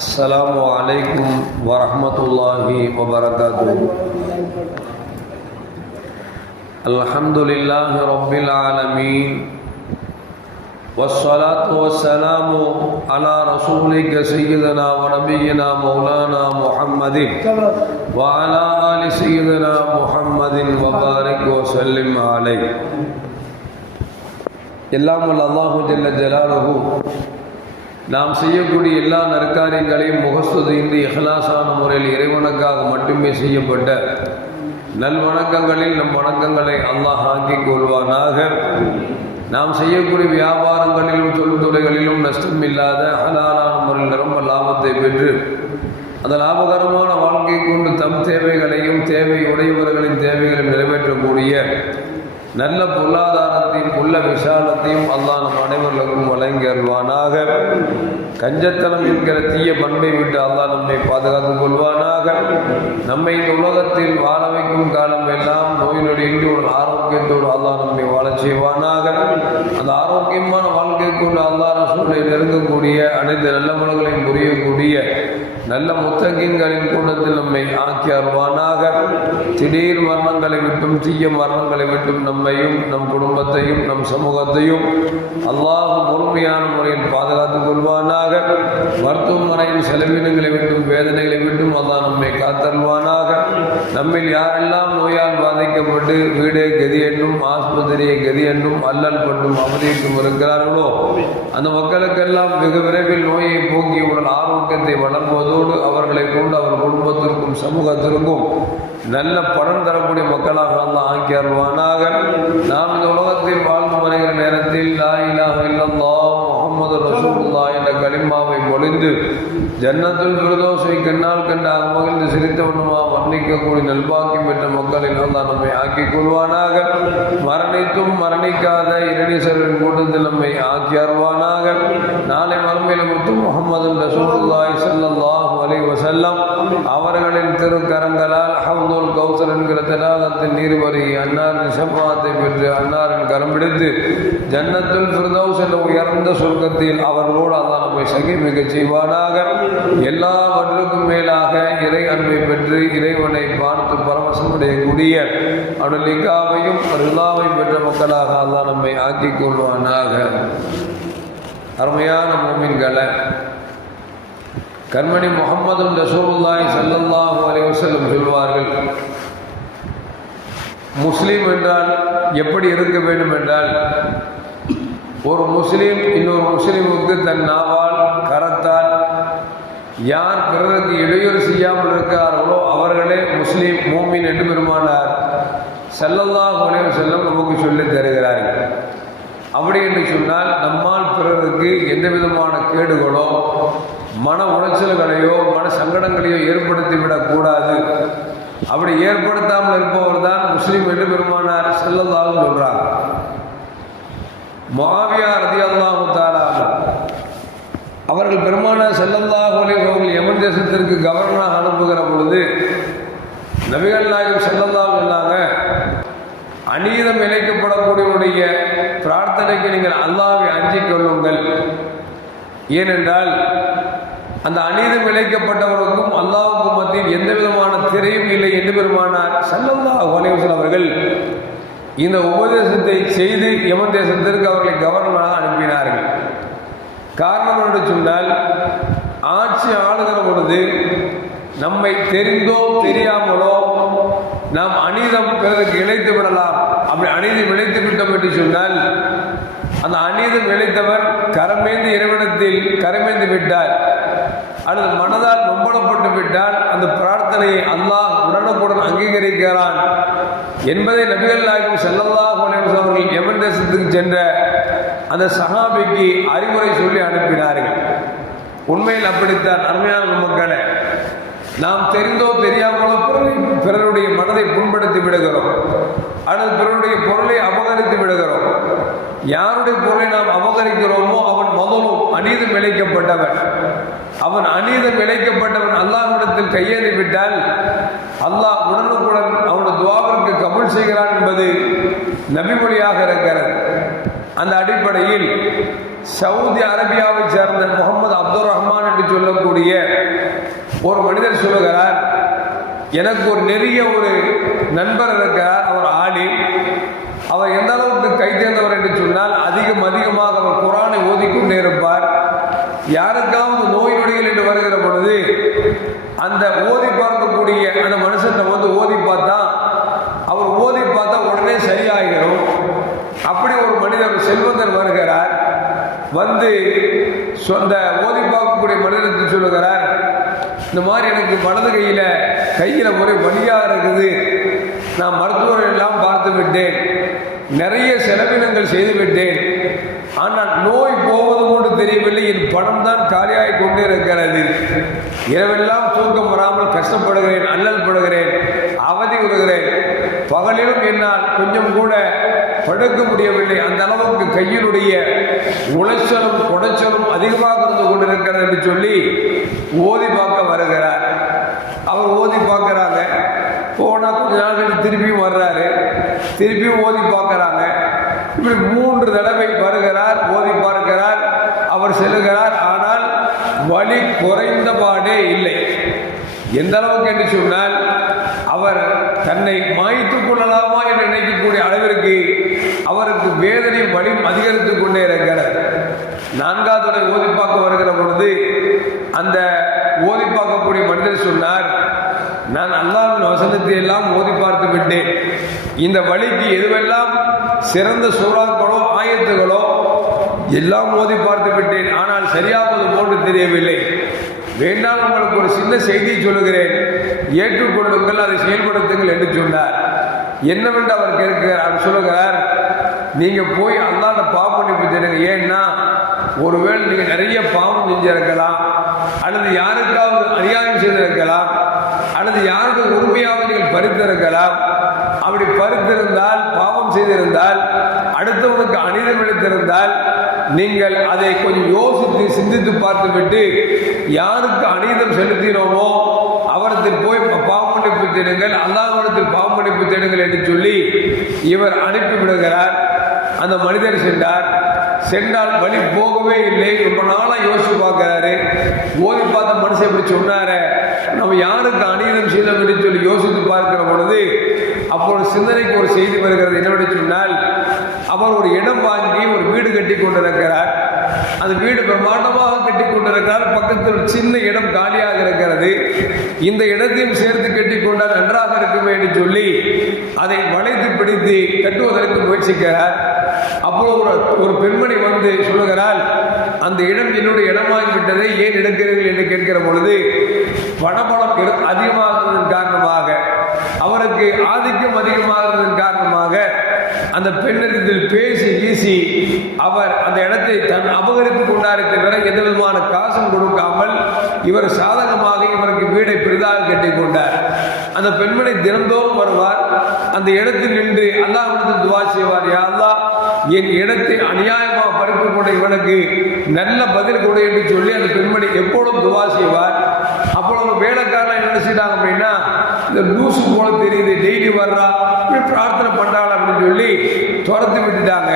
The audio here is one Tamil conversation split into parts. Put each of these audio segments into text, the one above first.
السلام عليكم ورحمة الله وبركاته الحمد لله رب العالمين والصلاة والسلام على رسولك سيدنا ونبينا مولانا محمد وعلى آل سيدنا محمد وبارك وسلم عليه எல்லாம் வல்ல அல்லாஹு ஜல்ல ஜலாலுஹு நாம் செய்யக்கூடிய எல்லா நற்காரியங்களையும் முகஸ்துதிந்து இஹ்லாசான முறையில் இறைவனுக்காக மட்டுமே செய்யப்பட்ட நல்வணக்கங்களில் நம் வணக்கங்களை அல்லாஹ் ஆக்கிக் கொள்வானாக. நாம் செய்யக்கூடிய வியாபாரங்களிலும் தொழில்துறைகளிலும் நஷ்டம் இல்லாத ஹலாலான முறையில் ரொம்ப லாபத்தை பெற்று அந்த லாபகரமான வாழ்க்கை கொண்டு தம் தேவைகளையும் தேவை உடையவர்களின் தேவைகளையும் நிறைவேற்றக்கூடிய நல்ல பொருளாதாரத்தையும் உள்ள விசாலத்தையும் அல்லாஹ் நம் அனைவர்களுக்கும் வழங்கி அருள்வானாக. கஞ்சத்தனம் என்கிற தீய பண்பை விட்டு அல்லாஹ் நம்மை பாதுகாத்துக் கொள்வானாக. நம்மை இந்த உலகத்தில் வாழ வைக்கும் காலம் எல்லாம் நோய் நொடியின்றி ஒரு ஆரோக்கியத்தோடு அல்லாஹ் நம்மை வாழ செய்வானாக. அந்த ஆரோக்கியமான வாழ்க்கை கொண்டு அல்லாஹ் சூழலில் நெருங்கக்கூடிய அனைத்து நல்ல மனங்களையும் புரியக்கூடிய நல்ல முத்தகின்களின் கூட்டத்தில் நம்மை ஆக்கி அருவானாக திடீர் மரணங்களை விட்டும் தீய மரணங்களை விட்டும் நம்மையும் நம் குடும்பத்தையும் நம் சமூகத்தையும் அல்லாஹ் முழுமையான முறையில் பாதுகாத்துக் கொள்வானாக. மருத்துவமனையின் செலவினங்களை விட்டும் வேதனைகளை விட்டும் அல்லாஹ் நம்மை காத்தல்வானாக நம்மில் யாரெல்லாம் நோயால் பாதிக்கப்பட்டு வீடே கதி என்றும் ஆஸ்பத்திரியை கதி என்றும் அல்லல் பட்டும் அவதியிட்டும் இருக்கிறார்களோ அந்த மக்களுக்கெல்லாம் வெகு விரைவில் நோயை போக்கி உடல் ஆரோக்கியத்தை வளர்வதோடு அவர்களை கொண்டு அவர் குடும்பத்திற்கும் சமூகத்திற்கும் நல்ல பலன் தரக்கூடிய மக்களாக அல்லாஹ் ஆக்கி அருள்வானாக நாம் இந்த உலகத்தில் வாழ்ந்து வருகிற நேரத்தில் லா இல்லாஹ இல்லல்லாஹ் முகமது ரசூலுல்லாஹ் என்ற கலிமாவை பொழிந்து ஜன்னத்துல் பிரதோஷை கண்ணால் கண்ட மகிழ்ந்து சிரித்தவனுமா வர்ணிக்கக்கூடிய நல்பாக்கியம் பெற்ற மக்களில் அல்லாஹ் நம்மை ஆக்கிக் கொள்வானாக. மரணித்தும் மரணிக்காத இரணீசரின் கூட்டத்தில் நம்மை ஆக்கி அருவானாக நாளை மறுமையில் மட்டும் முகமது ரசூலுல்லாஹி ஸல்லல்லாஹு அலி வசல்லம் அவர்களின் திருக்கரங்களால் ஹவுதுல் கௌசர் என்கிற தடாகத்தின் நீர் வருகி அன்னாரின் செவ்வாத்தை பெற்று அன்னாரின் கரம் பிடித்து ஜன்னத்துல் ஃபிர்தௌஸ் என்ற உயர்ந்த சொர்க்கத்தில் அவர்களோடு அல்லாஹ் நம்மை சகிமிக்க செய்வானாக. எல்லாவற்றுக்கும் மேலாக இறை அன்பை பெற்று இறைவனை பார்த்து பரவசமுடைய கூடிய அனுலிங்காவையும் ரிலாவை பெற்ற மக்களாக அல்லா நம்மை ஆக்கிக் கொள்வானாக. அருமையான மூமின்களை கண்மணி முகமது ரசூலுல்லாய் ஸல்லல்லாஹு அலைவசல்லம் சொல்வார்கள் முஸ்லீம் என்றால் எப்படி இருக்க வேண்டும் என்றால் ஒரு முஸ்லீம் இன்னொரு முஸ்லீமுக்கு தன் நாவால் கரத்தால் யார் பிறருக்கு இடையூறு செய்யாமல் இருக்கிறார்களோ அவர்களே முஸ்லீம் மூமின் என்று பெருமானார் செல்லல்லாஹு அலைஹி செல்லம் நமக்கு சொல்லி தருகிறார்கள். அப்படி என்று சொன்னால் நம்மால் பிறருக்கு எந்த விதமான கேடுகளோ மன உளைச்சல்களையோ மன சங்கடங்களையோ ஏற்படுத்தி விடக்கூடாது. அப்படி ஏற்படுத்தாமல் இருப்பவர் தான் முஸ்லீம் என்று பெருமானார் செல்லல்லாஹு சொல்கிறார் மாவியா ரதி அல்லாஹு அவர்கள் பெருமான செல்லல்லாஹு அலைஹி அவர்கள் யமன் தேசத்திற்கு கவர்னராக அனுப்புகிற பொழுது நபிகள் நாயகம் செல்லல்லாஹு சொன்னாங்க அநீதம் இழைக்கப்படக்கூடியவருடைய பிரார்த்தனைக்கு நீங்கள் அல்லாவை அஞ்சிக் கொள்ளுங்கள். ஏனென்றால் அந்த அநீதம் இழைக்கப்பட்டவருக்கும் அல்லாவுக்கும் மத்தியில் எந்த விதமான திரையும் இல்லை என்று பெருமானார் சல்லல்லா அலைவசல் அவர்கள் இந்த உபதேசத்தை செய்து யமன் தேசத்திற்கு அவர்களை கவர்னராக அனுப்பினார்கள். காரணம் என்று சொன்னால் ஆட்சி ஆளுகிற பொழுது நம்மை தெரிந்தோ தெரியாமலோ நாம் அநீதம் பிறருக்கு இழைத்து விடலாம். அப்படி அநீதம் இழைத்து விட்டோம் என்று சொன்னால் அந்த அநீதம் இழைத்தவர் கரமேந்து இறைவனத்தில் கரமேந்து விட்டார். அல்லது மனதால் நொம்பலப்பட்டு விட்டால் அந்த பிரார்த்தனையை அல்லாஹ் உடனுக்குடன் அங்கீகரிக்கிறான் என்பதை நபிகள் நாயகம் செல்லல்லாஹ் அவர்கள் எமன் தேசத்துக்கு சென்ற அந்த சஹாபிக்கு அறிவுரை சொல்லி அனுப்பினார்கள். உண்மையில் அப்படித்தான் அருமையான மக்களை நாம் தெரிந்தோ தெரியாமலோ பிறருடைய மனதை புண்படுத்தி விடுகிறோம். அல்லது பிறருடைய பொருளை அபகரித்து விடுகிறோம். யாருடைய பொருளை நாம் அபகரிக்கிறோமோ அவன் முதலும் அநீதம் இழைக்கப்பட்டவன் அவன் அநீதம் இழைக்கப்பட்டவன் அல்லாஹ்விடத்தில் கையேறி விட்டால் அல்லாஹ் உடனுக்குடன் அவனது துவாவிற்கு கபுல் செய்கிறான் என்பது நபிமொழியாக இருக்கிறது. அந்த அடிப்படையில் சவுதி அரேபியாவை சேர்ந்த முகமது அப்துல் ரஹ்மான் என்று சொல்லக்கூடிய ஒரு மனிதர் சொல்லுகிறார் எனக்கு ஒரு நெருங்கிய ஒரு நண்பர் இருக்கிறார் அவர் ஆளி அவர் எந்த அளவுக்கு கை தேர்ந்தவர் என்று சொன்னால் அதிகம் அதிகமாக அவர் குரானை ஓதிக்கொண்டே இருப்பார். யாருக்காவது நோய் நொடிகள் என்று வருகிற பொழுது அந்த ஓதி பார்க்கக்கூடிய அந்த மனுஷனை வந்து ஓதி பார்த்தா அவர் ஓதி பார்த்தா உடனே சரியாகிடும் அப்படி ஒரு மனிதர் செல்வந்தர் வருகிறார். வந்து சொந்த ஓதி பார்க்கக்கூடிய மனிதனுக்கு சொல்லுகிறார் இந்த மாதிரி எனக்கு வலது கையில் கையில் ஒரே வழியாக இருக்குது. நான் மருத்துவரை எல்லாம் பார்த்து விட்டேன். நிறைய செலவினங்கள் செய்து விட்டேன். ஆனால் நோய் போக தெரியவில்லை என் பணம் தான் காலியாகி கொண்டே இருக்கிறது இரவெல்லாம் தூக்கம் வராமல் கஷ்டப்படுகிறேன் அல்லல் படுகிறேன் அவதி விடுகிறேன் பகலிலும் என்னால் கொஞ்சம் கூட படுக்க முடியவில்லை. அந்த அளவுக்கு கையினுடைய உளைச்சலும் குடைச்சலும் அதிகமாக இருந்து கொண்டிருக்கிறது என்று சொல்லி ஓதி பார்க்க வருகிறார். அவர் ஓதி பார்க்குறாங்க. போனால் கொஞ்ச நாள் திருப்பியும் வர்றாரு. திருப்பியும் ஓதி பார்க்குறாங்க. இப்படி மூன்று தடவை வருகிறார் ஓதி பார்க்கிறார். அவர் செல்லுகிறார். ஆனால் வலி குறைந்த பாடே இல்லை. எந்த அளவுக்கு என்று சொன்னால் அவர் தன்னை மாய்த்துக் கொள்ளலாமா என்று நினைக்கக்கூடிய அளவிற்கு அவருக்கு வேதனை வலி அதிகரித்துக் கொண்டே இருக்கிறார். நான்காவது ஓதிப்பாக்க ஓதி பார்க்க வருகிற பொழுது அந்த ஓதி பார்க்கக்கூடிய மனிதர் சொன்னார் நான் அல்லாவின் வசனத்தை எல்லாம் ஓதி பார்த்து விட்டேன். இந்த வழிக்கு எதுவெல்லாம் சிறந்த சூறாக்களோ ஆயத்துகளோ எல்லாம் மோதி பார்த்து விட்டேன். ஆனால் சரியாவது போன்று தெரியவில்லை. வேண்டாம் உங்களுக்கு ஒரு சின்ன செய்தி சொல்லுகிறேன். ஏற்றுக்கொள்ளுங்கள் அதை செயல்படுத்துங்கள் என்று சொன்னார். என்னவென்று அவர் கேட்கிறார்? அவர் சொல்லுகிறார் நீங்க போய் அல்லாத பாவம் பண்ணி தேடுங்க ஏன்னா ஒருவேளை நீங்க நிறைய பாவம் செஞ்சிருக்கலாம். அல்லது யாருக்காவது அநியாயம் செய்திருக்கலாம். அல்லது யாருக்கு உண்மையாக நீங்கள் பறித்திருக்கலாம். அப்படி பறித்திருந்தால் பாவம் செய்திருந்தால் அடுத்தவனுக்கு அநீதம் எடுத்திருந்தால் நீங்கள் அதை கொஞ்சம் யோசித்து சிந்தித்து பார்த்துவிட்டு யாருக்கு அநீதம் செலுத்தினோமோ அவரத்தில் போய் பாவமன்னிப்பு தேடுங்கள் அல்லாஹ்விடத்தில் பாவமன்னிப்பு தேடுங்கள் என்று சொல்லி இவர் அனுப்பிவிடுகிறார் அந்த மனிதர் சென்றார். சென்றால் வழி போகவே இல்லை. ரொம்ப நாளாக யோசிச்சு பார்க்கிறாரு. ஓதி பார்த்த மனுஷன் இப்படி சொன்னாரே. நம்ம யாருக்கு அநீதம் செய்தோம் என்று சொல்லி யோசித்து பார்க்கிற பொழுது அப்பொழுது சிந்தனைக்கு ஒரு செய்தி வருகிறது. என்னவென்று சொன்னால் அவர் ஒரு இடம் வாங்கி ஒரு வீடு கட்டி கொண்டிருக்கிறார். அந்த வீடு பிரம்மாண்டமாக கட்டி கொண்டிருக்கிறார். பக்கத்தில் ஒரு சின்ன இடம் காலியாக இருக்கிறது. இந்த இடத்தையும் சேர்த்து கட்டி கொண்டால் நன்றாக இருக்குமே என்று சொல்லி அதை வளைத்து பிடித்து கட்டுவதற்கு முயற்சிக்கிறார். அப்போ ஒரு ஒரு பெண்மணி வந்து சொல்லுகிறாள் அந்த இடம் என்னுடைய இடமாகிவிட்டதை ஏன் எடுக்கிறீர்கள்? என்று கேட்கிற பொழுது பணபலம் அதிகமாகிறதன் காரணமாக அவருக்கு ஆதிக்கம் அதிகமாகிறதன் காரணமாக அந்த பெண்ணிடத்தில் பேசி வீசி அவர் அந்த இடத்தை தன் அபகரித்துக் கொண்டாரே பிறகு எந்த விதமான காசும் கொடுக்காமல் இவர் சாதகமாக இவருக்கு வீடை பெரிதாக கட்டிக் கொண்டார். அந்த பெண்மணி தினந்தோறும் வருவார். அந்த இடத்தில் நின்று அல்லாவிடத்தில் துவா செய்வார். யா என் இடத்தை அநியாயமாக பறிப்பு கொண்ட இவனுக்கு நல்ல பதில் கொடு என்று சொல்லி அந்த பெண்மணி எப்பொழுதும் துவா செய்வார். அப்பொழுது வேலைக்காரன் என்ன நினைச்சிட்டாங்க அப்படின்னா இந்த லூசு போல தெரியுது. டெய்லி வர்றா இப்படி பிரார்த்தனை பண்ணாள் அப்படின்னு சொல்லி துரத்து விட்டுட்டாங்க.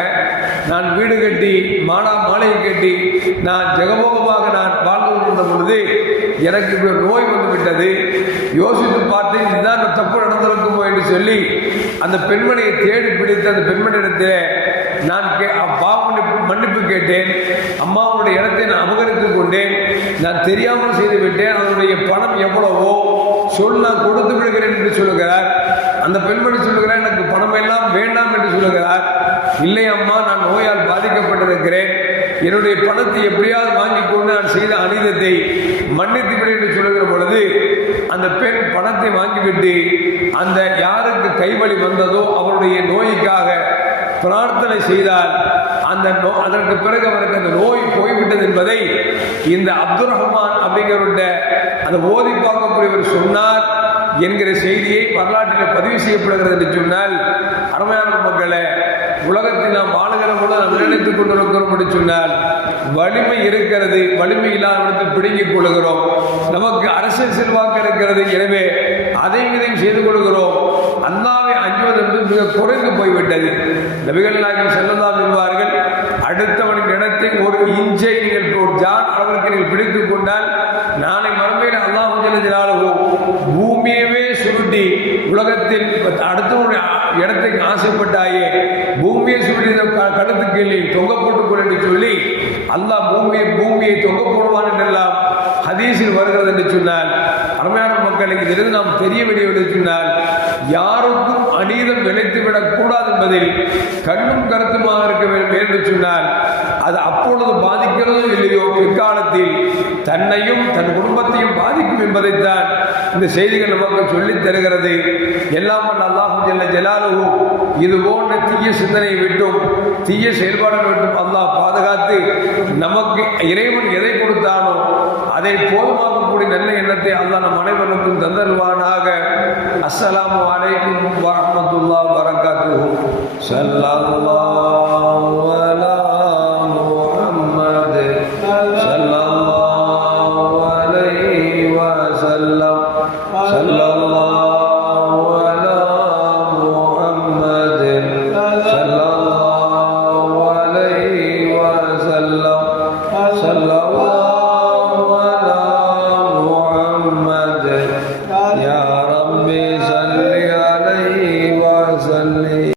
நான் வீடு கட்டி மானா மாலையை கட்டி நான் ஜெகமோகமாக நான் வாழ்ந்து கொண்டிருந்த பொழுது எனக்கு இப்படி நோய் வந்து விட்டது. யோசித்து பார்த்து இதுதான் தப்பு நடந்திருக்குமோ என்று சொல்லி அந்த பெண்மணியை தேடி பிடித்து அந்த பெண்மணியிடத்தில் நான் கே பாவ மன்னிப்பு கேட்டேன். அம்மாவுடைய இடத்தை நான் அபகரித்துக் கொண்டேன். நான் தெரியாமல் செய்து விட்டேன். அதனுடைய பணம் எவ்வளவோ சொல் நான் கொடுத்து விடுகிறேன் என்று சொல்லுகிறார். அந்த பெண்மணி சொல்லுகிறார் எனக்கு பணம் எல்லாம் வேண்டாம் என்று சொல்லுகிறார். இல்லை அம்மா நான் நோயால் பாதிக்கப்பட்டிருக்கிறேன். என்னுடைய பணத்தை எப்படியாவது வாங்கிக் கொண்டு நான் செய்த அநீதத்தை மன்னித்து என்று சொல்லுகிற பொழுது அந்த பெண் பணத்தை வாங்கிவிட்டு அந்த யாருக்கு கைவழி வந்ததோ அவருடைய நோய்க்காக பிரார்த்தனை செய்தால் அந்த நோ அதற்கு பிறகு அவருக்கு அந்த நோய் போய்விட்டது என்பதை இந்த அப்துல் ரஹ்மான் அப்படிங்கிறவருடைய அந்த ஓதி பார்க்கக்கூடியவர் சொன்னார். என்கிற செய்தியை வரலாற்றில் பதிவு செய்யப்படுகிறது என்று சொன்னால் அருமையான மக்களே உலகத்தில் நாம் வாழுகிற போல நாம் நினைத்துக் கொண்டிருக்கிறோம் என்று சொன்னால் வலிமை இருக்கிறது வலிமை இல்லாதவர்கள் பிடுங்கிக் கொள்கிறோம் நமக்கு அரசியல் செல்வாக்கு இருக்கிறது. எனவே அதையும் இதையும் செய்து கொள்கிறோம். அல்லாவை அஞ்சுவது என்று மிக குறைந்து போய்விட்டது. நபிகள் நாயகம் செல்லலாம் என்பார்கள் அடுத்தவனின் இடத்தை ஒரு இஞ்சை நீங்கள் ஒரு ஜான் அளவிற்கு நீங்கள் பிடித்துக் கொண்டால் அல்லாஹு பூமியவே சுருட்டி உலகத்தில் அடுத்தவனுடைய இடத்துக்கு ஆசைப்பட்டாயே. பூமியை சுருட்டி இந்த க- கீழே தொங்க போட்டுக்கொள் என்று சொல்லி அல்லாஹ் பூமியை பூமியை தொங்க போடுவான் என்றெல்லாம் ஹதீஸில் வருகிறது என்று சொன்னால் அருமையான மக்களுக்கு இதிலிருந்து நாம் தெரிய வேண்டியது சொன்னால் யாருக்கும் மனிதம் நிலைத்துவிடக் கூடாது என்பதில் கண்ணும் கருத்துமாக இருக்க வேண்டும் என்று சொன்னால் அது அப்பொழுது பாதிக்கிறதோ இல்லையோ பிற்காலத்தில் தன்னையும் தன் குடும்பத்தையும் பாதிக்கும் என்பதைத்தான் இந்த செய்திகள் நமக்கு சொல்லித் தருகிறது. எல்லாம் அல்லாஹும் செல்ல ஜலாலுவும் இது போன்ற தீய சிந்தனையை விட்டும் தீய செயல்பாடுகள் விட்டும் அல்லாஹ் பாதுகாத்து நமக்கு இறைவன் எதை கொடுத்தானோ அதை போதுமாக்கக்கூடிய நல்ல எண்ணத்தை அல்லாஹ் நம் அனைவருக்கும் தந்தல்வானாக அஸ்ஸலாம் வலைக்கும் வரமத்துல்லா வரகாத்து ஸல்லல்லாஹு